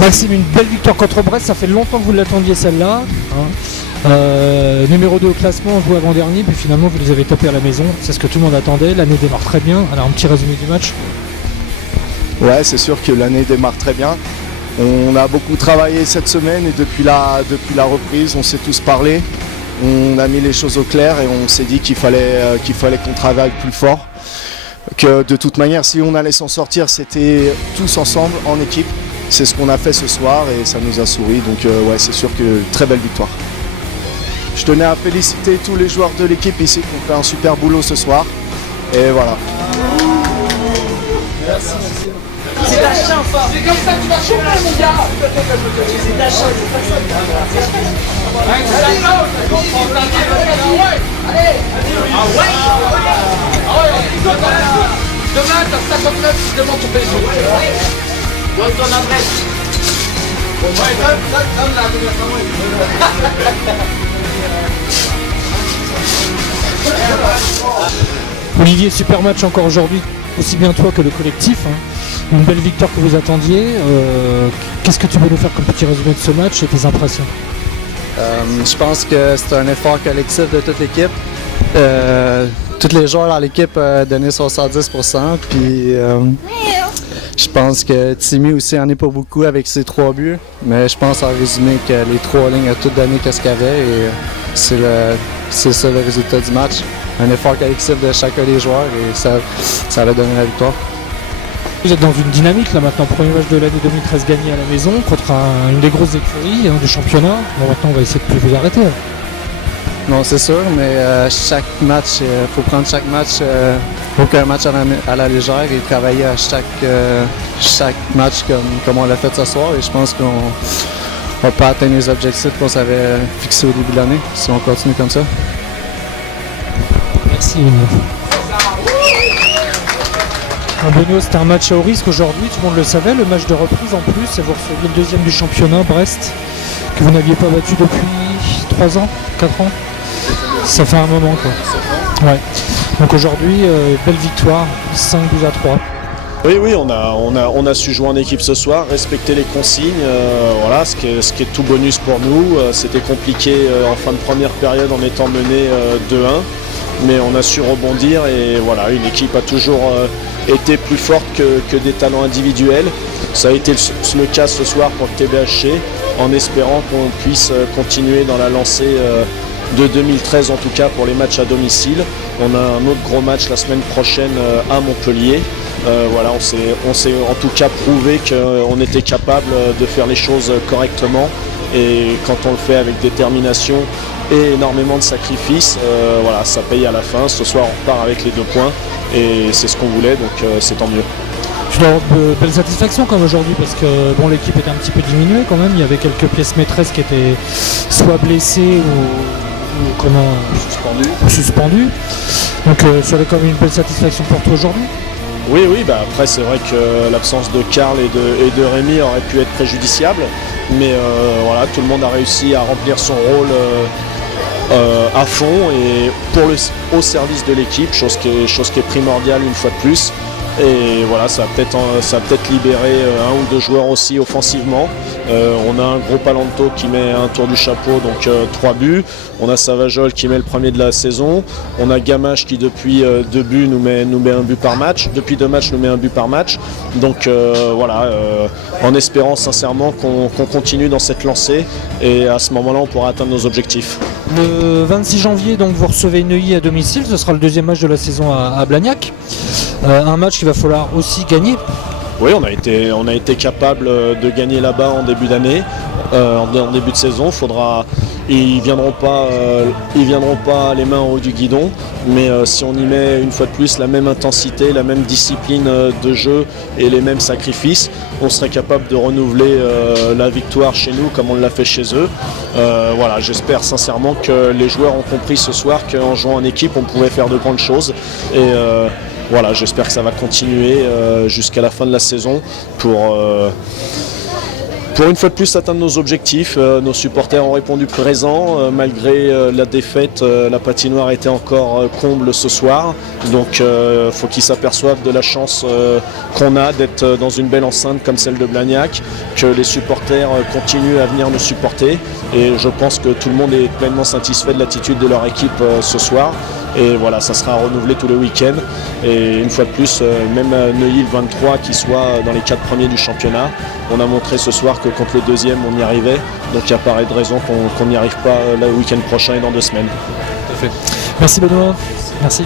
Maxime, une belle victoire contre Brest, ça fait longtemps que vous l'attendiez celle-là. Hein. Numéro 2 au classement, vous avant-dernier, puis finalement vous les avez tapés à la maison. C'est ce que tout le monde attendait, l'année démarre très bien. Alors un petit résumé du match. Ouais, c'est sûr que l'année démarre très bien. On a beaucoup travaillé cette semaine et depuis la reprise, on s'est tous parlé. On a mis les choses au clair et on s'est dit qu'il fallait qu'on travaille plus fort. Que de toute manière, si on allait s'en sortir, c'était tous ensemble, en équipe. C'est ce qu'on a fait ce soir et ça nous a souri. Donc ouais, c'est sûr que très belle victoire. Je tenais à féliciter tous les joueurs de l'équipe ici qui ont fait un super boulot ce soir. Et voilà. Merci. C'est ta chance. C'est comme ça que tu vas chauffer, mon gars. C'est ta chance. Allez. Demain, t'as 59, je demande ton péso. Donne ton adresse. Olivier, super match encore aujourd'hui, aussi bien toi que le collectif. Hein. Une belle victoire que vous attendiez. Qu'est-ce que tu peux nous faire comme petit résumé de ce match et tes impressions? Je pense que c'est un effort collectif de toute l'équipe. Tous les joueurs dans l'équipe ont donné son 110%. Puis je pense que Timmy aussi en est pour beaucoup avec ses 3 buts. Mais je pense en résumé que les 3 lignes ont tout donné qu'est-ce qu'il y avait. Et c'est ça le résultat du match. Un effort collectif de chacun des joueurs et ça va donner la victoire. Vous êtes dans une dynamique là maintenant, premier match de l'année 2013 gagné à la maison contre une des grosses écuries du championnat. Bon, maintenant on va essayer de plus vous arrêter. Non, c'est sûr, mais chaque match, faut prendre chaque match, aucun match à la légère et travailler à chaque match comme on l'a fait ce soir. Et je pense qu'on peut atteindre les objectifs qu'on s'avait fixés au début de l'année si on continue comme ça. Merci. Benoît, c'était un match à haut risque aujourd'hui, tout le monde le savait, le match de reprise en plus, et vous receviez le deuxième du championnat, Brest, que vous n'aviez pas battu depuis 3 ans, 4 ans. Ça fait un moment quoi. Ouais. Donc aujourd'hui, belle victoire, 5 buts à 3. Oui, on a su jouer en équipe ce soir, respecter les consignes, voilà, ce qui est tout bonus pour nous. C'était compliqué en fin de première période en étant mené 2-1, mais on a su rebondir et voilà, une équipe a toujours été plus forte que des talents individuels. Ça a été le cas ce soir pour le TBHC, en espérant qu'on puisse continuer dans la lancée de 2013, en tout cas pour les matchs à domicile. On a un autre gros match la semaine prochaine à Montpellier. Voilà, on s'est en tout cas prouvé qu'on était capable de faire les choses correctement et quand on le fait avec détermination et énormément de sacrifices, voilà, ça paye à la fin. Ce soir on repart avec les 2 points et c'est ce qu'on voulait, donc c'est tant mieux. Je dois avoir de belles satisfactions comme aujourd'hui parce que bon, l'équipe était un petit peu diminuée quand même, il y avait quelques pièces maîtresses qui étaient soit blessées ou suspendues. Donc ça avait quand même une belle satisfaction pour toi aujourd'hui. Oui, bah après c'est vrai que l'absence de Karl et de Rémi aurait pu être préjudiciable, mais voilà, tout le monde a réussi à remplir son rôle à fond et au service de l'équipe, chose qui est primordiale une fois de plus. Et voilà, ça a peut-être libéré 1 ou 2 joueurs aussi offensivement. On a un gros Palanto qui met un tour du chapeau, donc 3 buts. On a Savajol qui met le premier de la saison. On a Gamache qui depuis 2 buts nous met un but par match. Depuis 2 matchs nous met un but par match. Donc voilà, en espérant sincèrement qu'on continue dans cette lancée et à ce moment-là on pourra atteindre nos objectifs. Le 26 janvier, donc, vous recevez Neuilly à domicile, ce sera le 2e match de la saison à Blagnac. Un match qu'il va falloir aussi gagner. Oui, on a été capable de gagner là-bas en début d'année, en début de saison. Ils viendront pas les mains en haut du guidon, mais si on y met une fois de plus la même intensité, la même discipline de jeu et les mêmes sacrifices, on serait capable de renouveler la victoire chez nous comme on l'a fait chez eux. Voilà, j'espère sincèrement que les joueurs ont compris ce soir qu'en jouant en équipe, on pouvait faire de grandes choses. Et voilà, j'espère que ça va continuer jusqu'à la fin de la saison pour pour une fois de plus atteindre nos objectifs. Nos supporters ont répondu présents. Malgré la défaite, la patinoire était encore comble ce soir. Donc il faut qu'ils s'aperçoivent de la chance qu'on a d'être dans une belle enceinte comme celle de Blagnac, que les supporters continuent à venir nous supporter. Et je pense que tout le monde est pleinement satisfait de l'attitude de leur équipe ce soir. Et voilà, ça sera renouvelé tous les week-ends. Et une fois de plus, même Neuilly le 23 qui soit dans les 4 premiers du championnat, on a montré ce soir que contre le deuxième on y arrivait. Donc il n'y a pas de raison qu'on n'y arrive pas le week-end prochain et dans 2 semaines. Merci Benoît. Merci.